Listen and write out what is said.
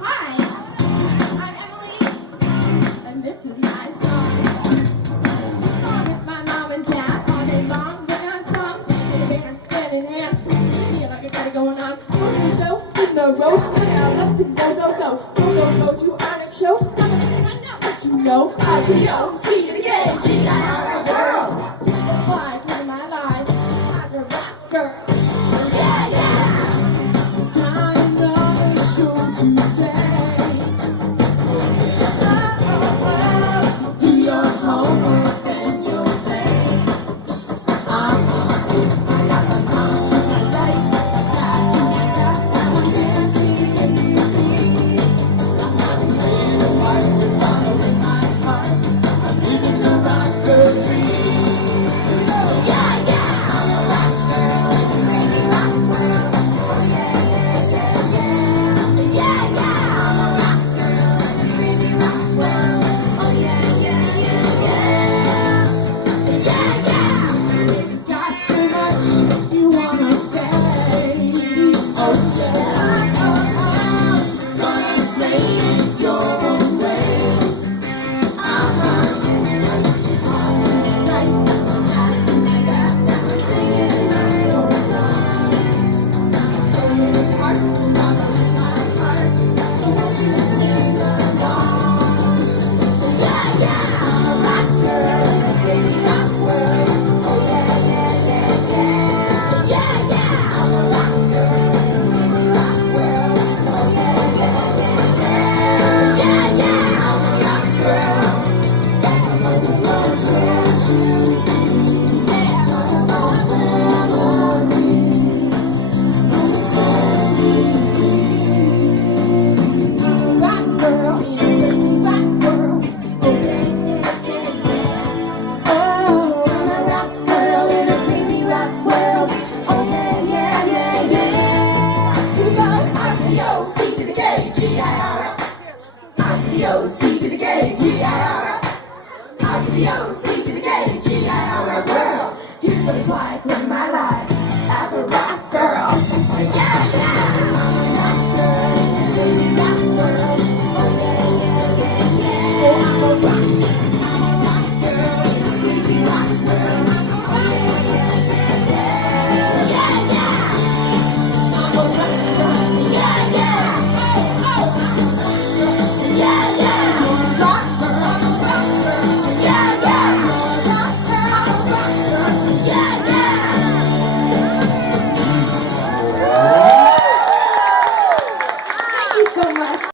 Hi, I'm Emily, and this is my song. I'm with my mom and dad all day long, working on songs, hand in hand. Feel like I got it going on. On the show, in the road, look out, left and go to our next show. I'm gonna find out what you know. IPO, see it again, G.I.R. world. Live in my life, I'm a rock girl. Yeah, yeah. Time another show today. Do your homework and you'll think I got the mom to my right, my dad to my left, I'm dancing in between. I'm not playing a part, just following my heart. I'm living a rock girl's dream. Yeah, yeah, I'm a rock girl in a crazy rock world. Oh yeah, yeah, yeah, yeah. Yeah, yeah, I'm a rock girl in a crazy rock world. Oh yeah, yeah, yeah, yeah. Yeah, yeah. You've got so much you wanna say. Oh yeah, gonna say it your own way. On to the right, down to the left, I'm singing my own song. Not playing a part, just following my heart. So won't you sing along? Yeah, yeah, I'm a rock girl in a crazy rock world. Oh yeah, yeah, yeah, yeah. Yeah, yeah, I'm a rock girl in a crazy rock world. Oh yeah, yeah, yeah, yeah. Yeah, yeah, I'm a rock girl. I'm on the bus with you. Yeah, I'm on the memory. I'm a rock girl in a crazy rock world. Oh yeah, yeah, yeah, yeah. Oh, I'm a rock girl in a crazy rock world. Oh yeah, yeah, yeah, yeah. Here we go. R to the O, C to the K, G-I-R. R to the O, C to the K, G-I-R. R to the O, C to the K, G-I-R world. Here's what it's like living my life as a rock girl. Yeah, yeah. I'm a rock girl in a crazy rock world. Oh yeah, yeah, yeah, yeah. Oh, I'm a rock girl in a crazy rock world. Oh yeah, yeah, yeah, yeah. Yeah, yeah. I'm a rock girl. Yeah, yeah. Oh, oh. Yeah, yeah. I'm a rock girl. I'm a rock girl. Yeah, yeah. I'm a rock girl. I'm a rock girl. Yeah, yeah. Thank you so much.